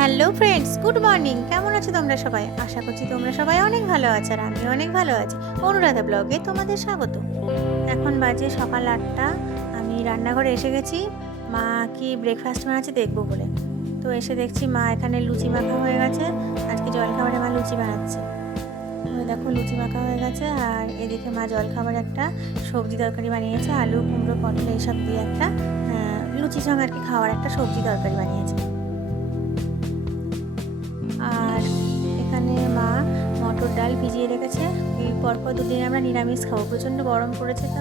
Hello friends good morning. কেমন আছো তোমরা সবাই? আশা করছি তোমরা সবাই অনেক ভালো আছো আর আমি অনেক ভালো আছি। অনুরাধা ব্লগে তোমাদের স্বাগত। এখন বাজে সকাল আটটা আমি রান্নাঘরে এসে গেছি। মা কি ব্রেকফাস্ট বানাচ্ছে দেখব বলে। তো এসে দেখছি মা এখানে লুচি মাখা হয়ে গেছে। আজকে জলখাবারে মা লুচি বানাচ্ছে। দেখো লুচি মাখা হয়ে গেছে আর এদিকে মা জলখাবার একটা সবজি তরকারি বানিয়েছে আলু কুমড়ো পটল এইসব দিয়ে একটা আহ, লুচির সঙ্গে আর কি খাওয়ার একটা সবজি তরকারি বানিয়েছে। এখানে মা মটর ডাল ভিজিয়ে রেখেছে। পরপর দুদিন আমরা নিরামিষ খাব। প্রচণ্ড গরম পড়েছে তো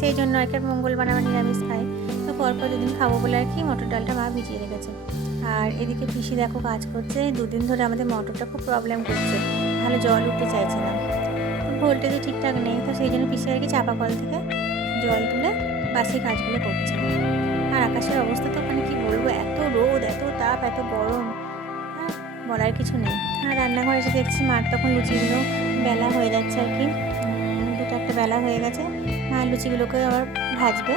সেই জন্য আর মঙ্গলবার আমরা নিরামিষ খাই। তো পরপর দুদিন খাব বলে আর কি মটর ডালটা মা ভিজিয়ে রেখেছে। আর এদিকে পিসি দেখো কাজ করছে। দুদিন ধরে আমাদের মটরটা খুব প্রবলেম করছে। তাহলে জল উঠতে চাইছে না। ভোল্টেজও ঠিকঠাক নেই। তো সেই জন্য পিসি আর কি চাপা কল থেকে জল তুলে বাসি কাজগুলো করছে। আর আকাশের অবস্থা তো ওখানে কি বলব? এত রোদ, এত তাপ, এত গরম। বলার কিছু নেই। আর রান্নাঘরে এসে দেখছি মার তখন লুচিগুলো বেলা হয়ে যাচ্ছে আর কি। দুটো একটা বেলা হয়ে গেছে। মা লুচিগুলোকে আবার ভাজবে।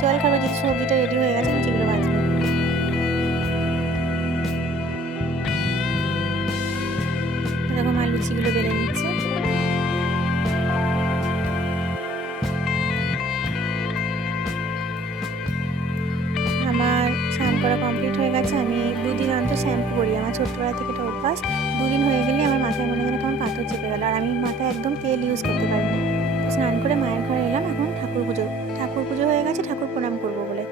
জল খাবে যদি সবজিটা রেডি হয়ে গেছে, লুচিগুলো ভাজবে। দেখো মা লুচিগুলো বেলে নিচ্ছে। দুদিন অন্তর শ্যাম্পু করি। আমার ছোট্টবেলা থেকে এটা অভ্যাস। দুদিন হয়ে গেলে আমার মাথায় মনে যেন কেমন পাথর চেপে গেল। আর আমি মাথায় একদম তেল ইউজ করতে পারি স্নান করে মায়ের ঘরে এলাম, এখন ঠাকুর পুজো। ঠাকুর পুজো হয়ে গেছে, ঠাকুর প্রণাম করব বলে।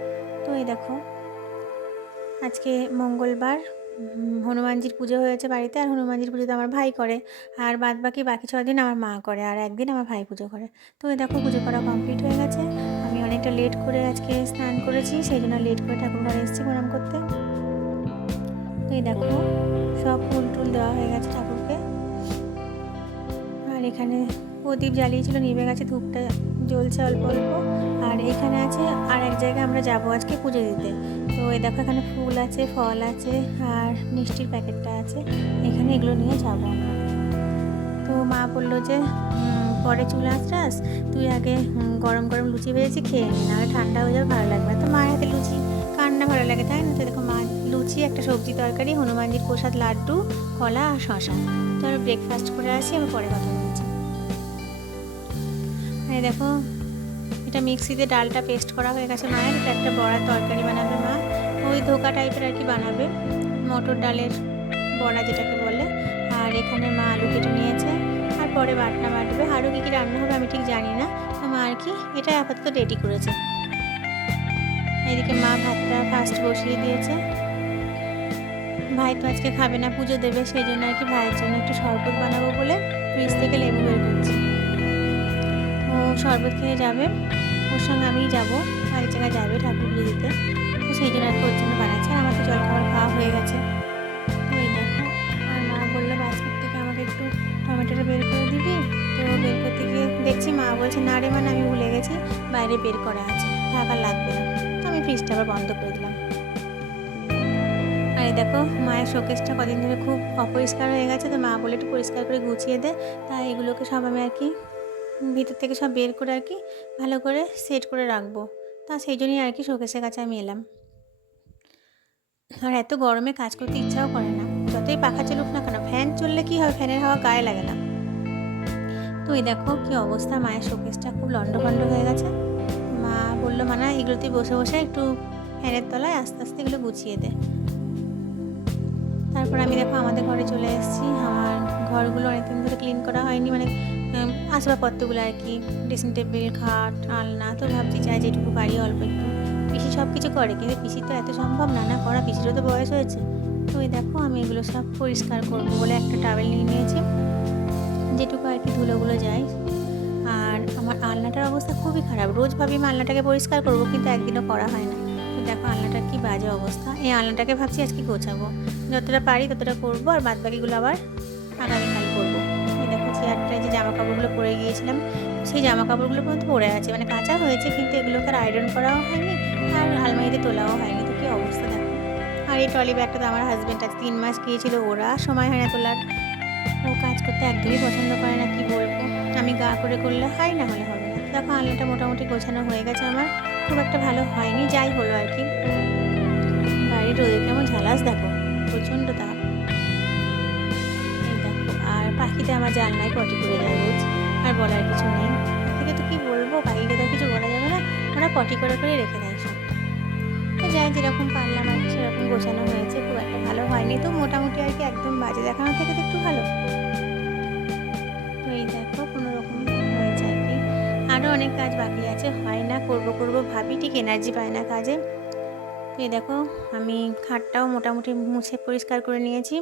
তো এই দেখো, আজকে মঙ্গলবার হনুমানজির পুজো হয়েছে বাড়িতে, আর হনুমানজির পুজো তো আমার ভাই করে। আর বাদ বাকি বাকি ছ দিন আমার মা করে, আর একদিন আমার ভাই পুজো করে। তো এই দেখো, পুজো করা কমপ্লিট হয়ে গেছে। আমি অনেকটা লেট করে আজকে স্নান করেছি, সেই জন্য লেট করে ঠাকুর ঘরে এসেছি প্রণাম করতে। এই দেখো, সব ফুল টুল দেওয়া হয়ে গেছে ঠাকুরকে। আর এখানে প্রদীপ জ্বালিয়েছিল, নিভে গেছে, ধূপটা জ্বলছে অল্প অল্প। আর এখানে আছে আর এক জায়গায় আমরা যাব আজকে পুজো দিতে। তো এই দেখো, এখানে ফুল আছে, ফল আছে, আর মিষ্টির প্যাকেটটা আছে। এখানে এগুলো নিয়ে যাব আমরা। তো মা বলল যে পরে চুল আসরাস তুই আগে গরম গরম লুচি ভেজেছি খেয়ে নি, নাহলে ঠান্ডা হয়ে যাবে, ভালো লাগবে তো মায়ের হাতে লুচি, কার না ভালো লাগে তাই না? তো দেখো মা, লুচি, একটা সবজি তরকারি, হনুমানজির প্রসাদ, লাড্ডু, কলা আর শশা তো আমি ব্রেকফাস্ট করে আসি, আমি পরে কথা বলছি। এই দেখো, এটা মিক্সিতে ডালটা পেস্ট করা হয়ে গেছে মায়ের, এটা একটা বড়া তরকারি বানাবে মা। ওই ধোকা টাইপের আর কি বানাবে, মটর ডালের বড়া যেটাকে বলে। আর এখানে মা আলু কেটে নিয়েছে। পরে বাটনা বাটবে আরও কী কী রান্না হবে আমি ঠিক জানি না। মা আর কি এটা আপাতত রেডি করেছে। এদিকে মা ভাতটা ফার্স্ট বসিয়ে দিয়েছে। ভাই তো আজকে খাবে না, পুজো দেবে, সেই জন্য আর কি ভাইয়ের জন্য একটু শরবত বানাবো বলে ফ্রিজ থেকে লেবু বের করছি। ও শরবত খেয়ে যাবে, ওর সঙ্গে আমিই যাব, আরেক জায়গায় যাবে ঠাকুর পুজো দিতে তো সেই জন্য আর কি ওর জন্য বানাচ্ছে। আমার তো জল খাবার খাওয়া হয়ে গেছে। টমেটোটা বের করে দিবি? তো বের করতে গিয়ে দেখছি মা বলছে, না রে মানে আমি ভুলে গেছি। বাইরে বের করা আছে। টাকা লাগবে না। তো আমি ফ্রিজটা আবার বন্ধ করে দিলাম। আর দেখো, মায়ের শোকেসটা কদিন ধরে খুব অপরিষ্কার হয়ে গেছে, তো মা বলে একটু পরিষ্কার করে গুছিয়ে দে। তাই এগুলোকে সব আমি আর কি ভিতর থেকে সব বের করে আর কি ভালো করে সেট করে রাখব। তা সেই জন্যই আর কি শোকেসের কাছে আমি এলাম। আর এত গরমে কাজ করতে ইচ্ছাও করে না। যতই পাখা চলুক না কেন, ফ্যান চললে কি হবে ফ্যানের হাওয়া গায়ে লাগে না। তো এই দেখো কি অবস্থা, মায়ের শোকেসটা খুব লন্ডভন্ড হয়ে গেছে। মা বলল, মানা, এগুলোতেই বসে বসে একটু ফ্যানের তলায় আস্তে আস্তে এগুলো গুছিয়ে দে। তারপর আমি দেখো আমাদের ঘরে চলে এসেছি। আমার ঘরগুলো অনেকদিন ধরে ক্লিন করা হয়নি মানে আসবাবপত্রগুলো আর কি, ড্রেসিং টেবিল, খাট, আলনা, তো ভাবছি চাই যেটুকু পারি অল্প একটু। পিসি সব কিছু করে, কিন্তু পিসির তো এত সম্ভব না না, করা পিসিরও তো বয়স হয়েছে। ওই দেখো আমি এগুলো সব পরিষ্কার করব বলে একটা টাওয়েল নিয়ে নিয়েছি, যেটুকু আর কি ধুলোগুলো যায়। আর আমার আলনাটার অবস্থা খুবই খারাপ। রোজ ভাবি আমি আলনাটাকে পরিষ্কার করব, কিন্তু একদিনও করা হয় না। তো দেখো আলনাটার কি বাজে অবস্থা। এই আলনাটাকে ভাবছি আজকে গোছাবো। যতটা পারি ততটা করব, আর বাদ বাকিগুলো আবার আগামীকাল করব। দেখো চেয়ারটায় যে জামা কাপড়গুলো পরে গিয়েছিলাম, সেই জামা কাপড়গুলো পর্যন্ত পরে আছে। মানে কাঁচা হয়েছে, কিন্তু এগুলোকে আর আয়রন করাও হয়নি, আর আলমারিতে তোলাও হয়নি। তো কী অবস্থা আর এই ট্রলি ব্যাগটা আমার হাজব্যান্ড আজ তিন মাস গিয়েছিল ওরা সময় হয় না তোলার। ও কাজ করতে একদমই পছন্দ করে না, কি বলব? আমি গা করে করলে হয় না হলে হবে না। দেখো আলনাটা মোটামুটি গোছানো হয়ে গেছে আমার। খুব একটা ভালো হয়নি, যাই হলো আর কি। বাইরে রোদে কেমন ঝালাস দেখো, প্রচণ্ড তাপ। আর পাখিতে আমার জানলায় পটি করে যায় রোজ, আর বলার কিছু নেই। পাখিকে তো কি বলব, পাখিকে তো কিছু বলা যাবে না, ওরা পটি করে করে রেখে দেয় সব। যাই, যেরকম পারলাম গোছানো হয়েছে, খুব একটা ভালো হয়নি। তো মোটামুটি আর কি একদম বাজে দেখানোর থেকে তো একটু ভালো। তো এই দেখো, কোনো রকম হয়েছে আর কি। আরও অনেক কাজ বাকি আছে, হয় না, করব করব ভাবি, ঠিক এনার্জি পায় না কাজে। এই দেখো, আমি খাটটাও মোটামুটি মুছে পরিষ্কার করে নিয়েছি।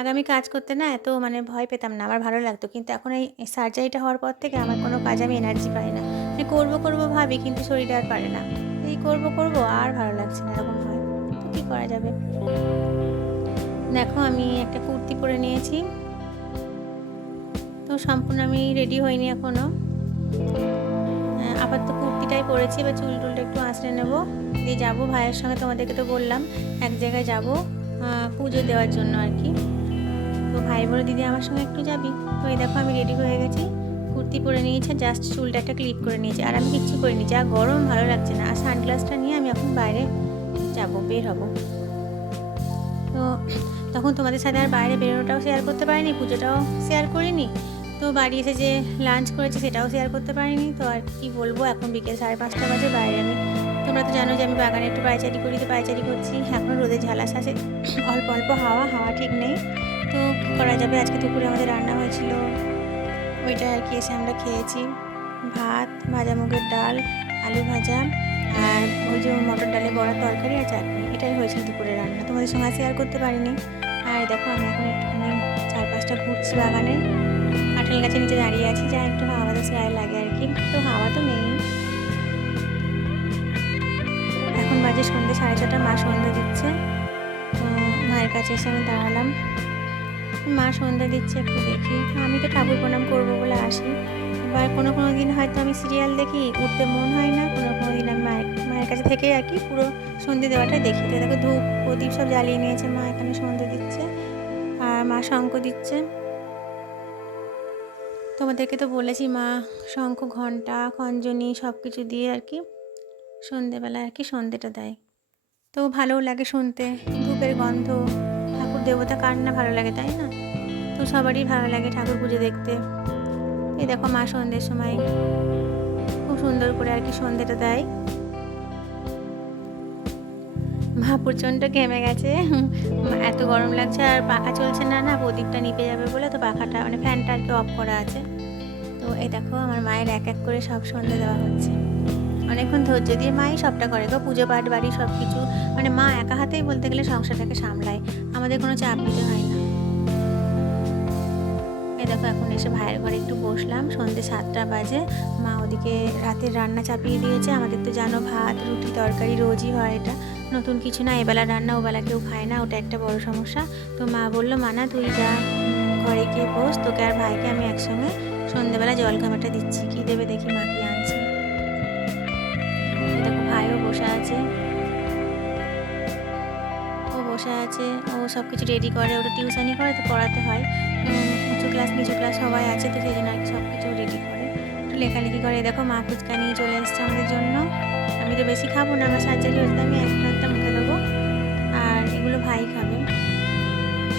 আগামী কাজ করতে না এত মানে ভয় পেতাম না, আমার ভালো লাগতো। কিন্তু এখন এই সার্জারিটা হওয়ার পর থেকে আমার কোনো কাজ আমি এনার্জি পাই না। মানে করব করব ভাবি, কিন্তু শরীরে আর পারে না। এই করব করব, আর ভালো লাগছে না, এরকম হয়। তো কী করা যাবে? দেখো, আমি একটা কুর্তি পরে নিয়েছি। তো সম্পূর্ণ আমি রেডি হইনি এখনও আবার তো কুর্তিটাই পরেছি, এবার চুল টুলটা একটু আঁচড়ে নেব। দিয়ে যাব, ভাইয়ের সঙ্গে তোমাদেরকে তো বললাম, এক জায়গায় যাব পুজো দেওয়ার জন্য আর কি। তো ভাই বলে, দিদি, আমার সঙ্গে একটু যাবি? তো এই দেখো, আমি রেডি হয়ে গেছি। কুর্তি পরে নিয়েছে জাস্ট চুলটা একটা ক্লিপ করে নিয়েছে। আর আমি কিচ্ছু করিনি যা গরম ভালো লাগছে না। আর সানগ্লাসটা নিয়ে আমি এখন বাইরে যাব, বের হব। তো তখন তোমাদের সাথে আর বাইরে বেরোনোটাও শেয়ার করতে পারিনি, পুজোটাও শেয়ার করিনি। তো বাড়ি এসে যে লাঞ্চ করেছি সেটাও শেয়ার করতে পারিনি। তো আর কি বলব, এখন বিকেল সাড়ে পাঁচটা বাজে বাইরে আমি। তোমরা তো জানো যে আমি বাগানে একটু পায়চারি করি, তো পায়চারি করছি। এখন রোদে ঝালাস আছে, অল্প অল্প হাওয়া হাওয়া ঠিক নেই। তো করা যাবে? আজকে দুপুরে আমাদের রান্না হয়েছিল ওইটা আর কি এসে আমরা খেয়েছি। ভাত, ভাজা মুগের ডাল, আলু ভাজা আর ওই যে মটর ডালে বড়া তরকারি আর চাটনি। এটাই হয়েছিল দুপুরে রান্না। তোমাদের সঙ্গে শেয়ার করতে পারিনি। আর দেখো, আমি এখন একটুখানি চার পাঁচটা ঘুরছি বাগানে। কাঁঠাল গাছের নিচে দাঁড়িয়ে আছি, যা একটু হাওয়া বাতাস গায়ে লাগে আর কি। তো হাওয়া তো নেই। এখন বাজে সন্ধ্যে সাড়ে ছটা, মা সন্ধ্যা দিচ্ছে। তো মায়ের কাছে এসে আমি দাঁড়ালাম। মা সন্ধ্যা দিচ্ছে একটু দেখি। আমি তো ঠাকুর প্রণাম করব বলে আসি। এবার কোনো কোনো দিন হয়তো আমি সিরিয়াল দেখি, উঠতে মন হয় না। কোনো কোনো দিন আমি মায়ের মায়ের কাছে থেকে আর কি পুরো সন্ধে দেওয়াটা দেখি। তো দেখো ধূপ, প্রদীপ সব জ্বালিয়ে নিয়েছে মা, এখানে সন্ধে দিচ্ছে। আর মা শঙ্খ দিচ্ছে। তোমাদেরকে তো বলেছি মা, শঙ্খ ঘণ্টা খঞ্জনি সব কিছু দিয়ে আর কি সন্ধেবেলা আর কি সন্ধেটা দেয়। তো ভালোও লাগে শুনতে, ধূপের গন্ধ। ঠাকুর দেবতা কার না ভালো লাগে, তাই না? তো সবারই ভালো লাগে ঠাকুর পুজো দেখতে। এই দেখো মা সন্ধ্যের সময় খুব সুন্দর করে আর কি সন্ধেটা দেয়। মা প্রচণ্ড ঘেমে গেছে। এত গরম লাগছে আর পাখা চলছে না না প্রদীপটা নিপে যাবে বলে তো পাখাটা মানে ফ্যানটা আর কি অফ করা আছে। তো এই দেখো আমার মায়ের এক এক করে সব সন্ধে দেওয়া হচ্ছে। অনেকক্ষণ ধৈর্য দিয়ে মাই সবটা করে গো। পুজো পাঠ, বাড়ি সব কিছু মানে মা একা হাতেই বলতে গেলে সংসারটাকে সামলায়। আমাদের কোনো চাপ নিতে হয় না। এ দেখো, এখন এসে ভাইয়ের ঘরে একটু বসলাম। সন্ধ্যে সাতটা বাজে। মা ওদিকে রাতের রান্না চাপিয়ে দিয়েছে। আমাদের তো জানো, ভাত, রুটি, তরকারি রোজই হয় এটা। নতুন কিছু না, এবেলা রান্না, ওবেলা কেউ খায় না। ওটা একটা বড় সমস্যা। তো মা বলল মানা তুই যা। ঘরে গিয়ে বস। তোকে আর ভাইকে আমি একসঙ্গে সন্ধ্যেবেলা জল খাবারটা দিচ্ছি। কি দেবে দেখি মা আছে। ও বসে আছে। ও সব কিছু রেডি করে। ওটা টিউশনই করে, তো পড়াতে হয়। উঁচু ক্লাস নিচু ক্লাস সবাই আছে, তো সেই জন্য আর সব কিছু রেডি করে। একটু লেখালেখি করে। দেখো, মা ফুচকা নিয়ে চলে এসছে আমাদের জন্য। আমি তো বেশি খাব না, আমার সার্জারি হচ্ছে আমি একটা একটা মুখে দেবো। আর এগুলো ভাই খাবে।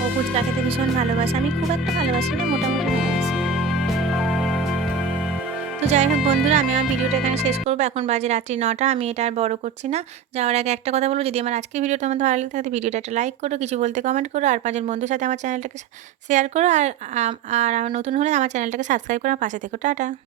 ও ফুচকা খেতে ভীষণ ভালোবাসে। আমি খুব একটা ভালোবাসি না, মোটামুটি তো যাই হোক বন্ধুরা, আমি আমার ভিডিওটা এখানে শেষ করব। এখন বাজে রাত্রি নটা, আমি এটা আর বড় করছি না। যাওয়ার আগে একটা কথা বলব, যদি আমার আজকে ভিডিও তোমার ভালো লাগে, তাহলে ভিডিওটা একটা লাইক করো, কিছু বলতে কমেন্ট করো, আর পাঁচজন বন্ধুর সাথে আমার চ্যানেলটাকে শেয়ার করো, আর আর আমার নতুন হলে আমার চ্যানেলটাকে সাবস্ক্রাইব করে আমার পাশে থেকো। টাটা।